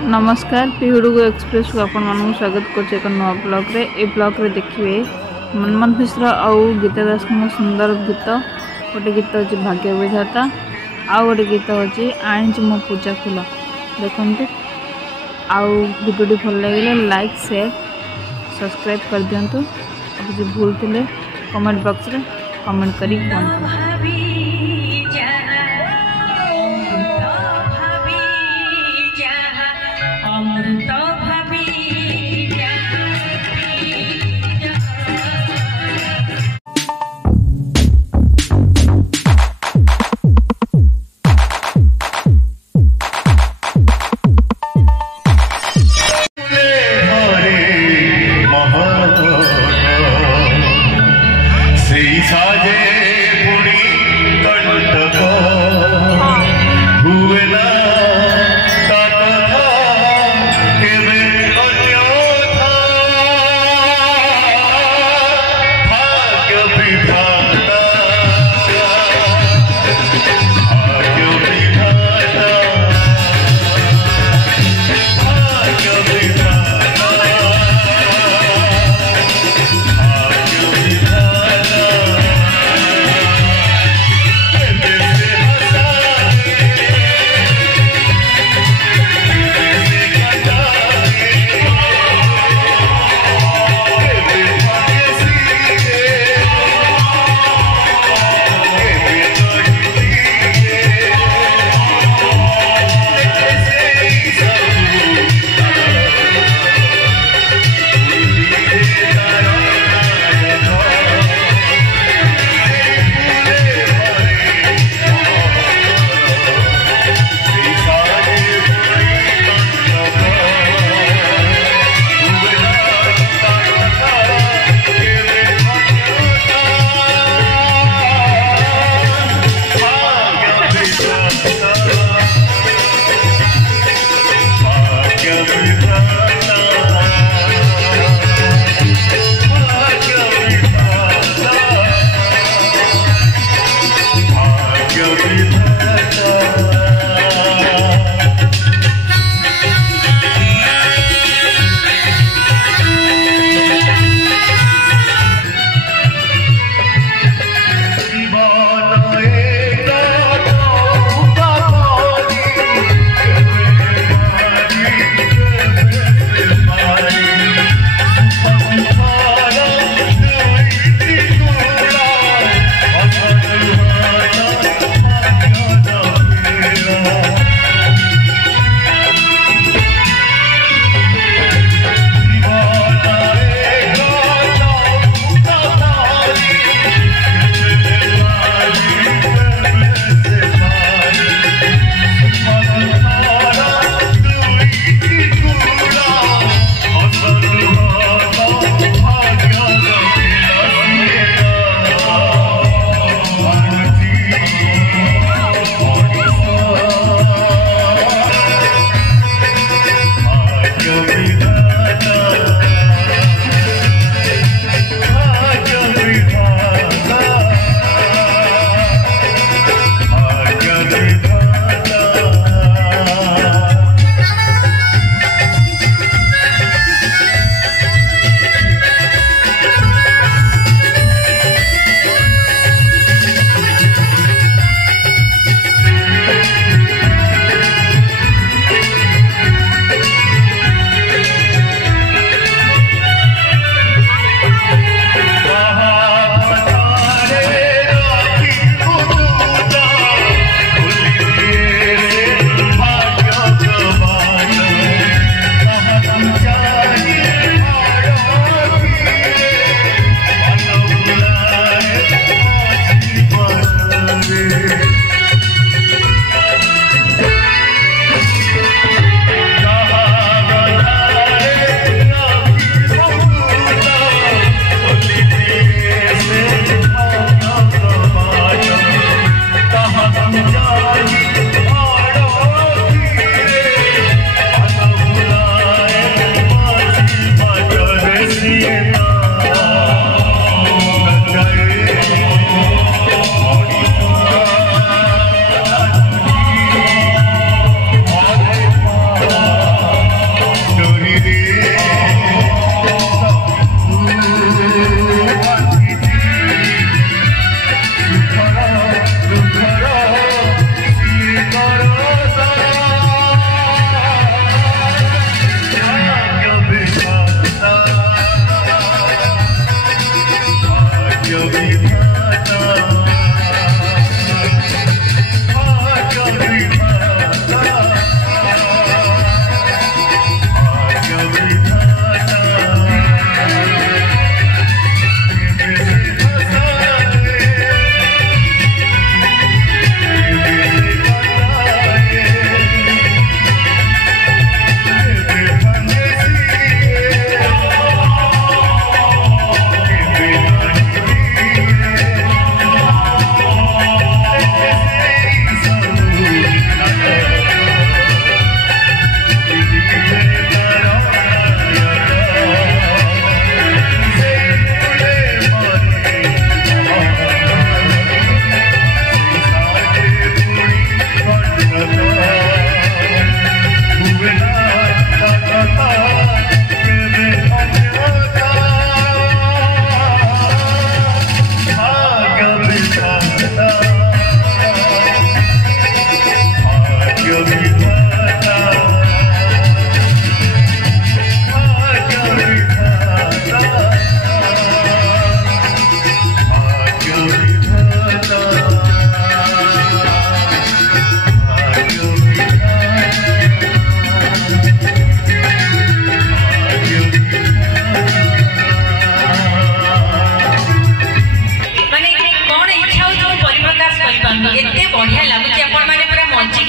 नमस्कार पिहुडुगु एक्सप्रेस को आपण मानक स्वागत कर एक नुआ ब्लॉग रे। ए ब्लॉग रे देखिए मनमोहन मिश्र आउ गीता दास को सुंदर गीत। गोटे गीत हूँ भाग्य विधाता, आउ गोटे गीत हूँ आनी मो पूजा फूल। देखते आउ वीडियो भल लगे लाइक शेयर सब्सक्राइब कर दिंतु। किसी भूल थे कमेंट बॉक्स रे कमेंट करी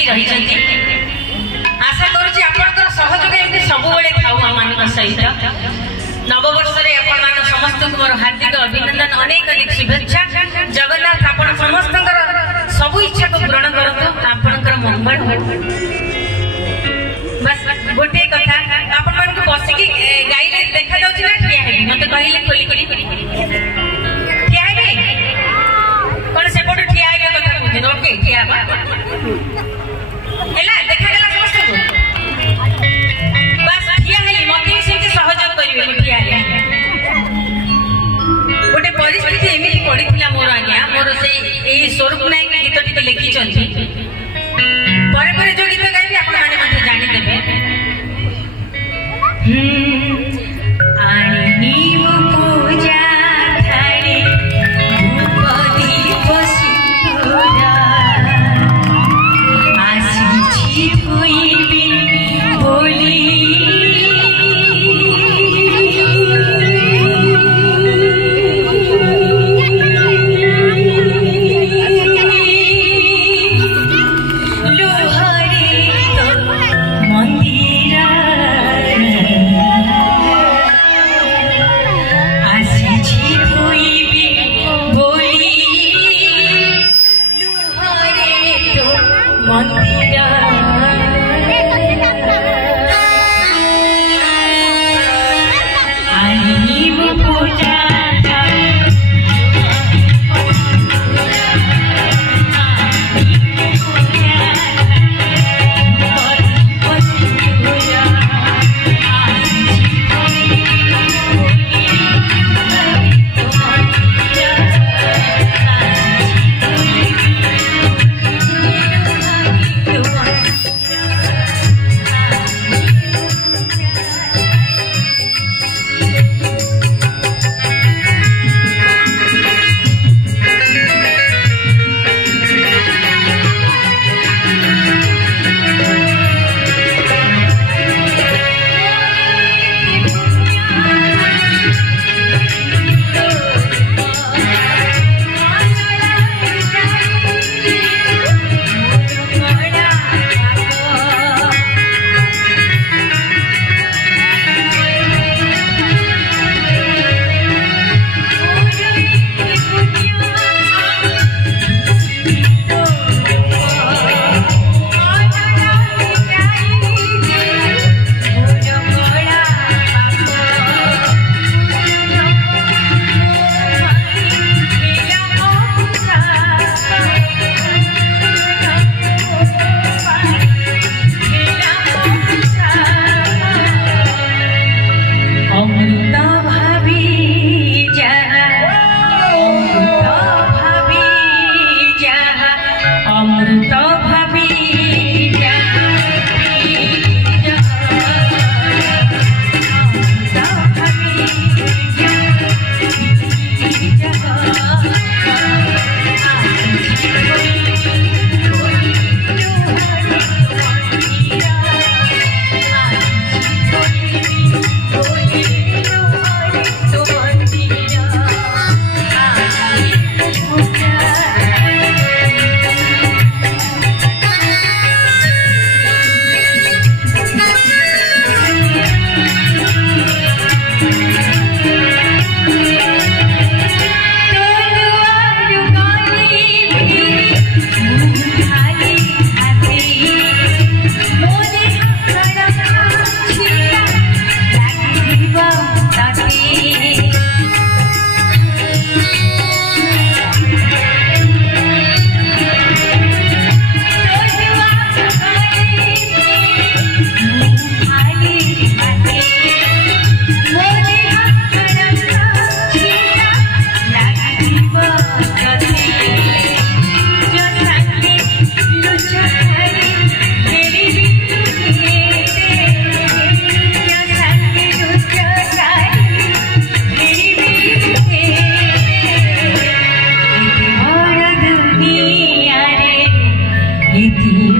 रही आशा करुँच आपंकर सहयोग एमती सब थाऊ आम सहित नववर्ष समस्त मोर हार्दिक अभिनंदन अनेक अनेक शुभेच्छा जगन्नाथ आपण समस्त सब इच्छा को पूरण करतु आपणकर मंगल हो बस गोटे कथा आपण मान को बसिकी गाइले देखा जाउछि ना ठिया हेबी मते कहिले खोली खोली ठिया हेबी कोन सेपट ठिया हेबी कथा बुझि ओके ठिया बा हेला देखा गेला समस्त को बस ठिया हेली मते सेंति सहयोग करिवे ठिया हेली गोटे परिस्थिति एमती पड़ीला मोर आज्ञा मोर से स्वरूप नायक गीत टी लिखिं पर जो गीत गाइबी आपण मैंने जानीदेवे पूजा थाली दीप सिंदूरा आसी बोली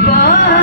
Bye.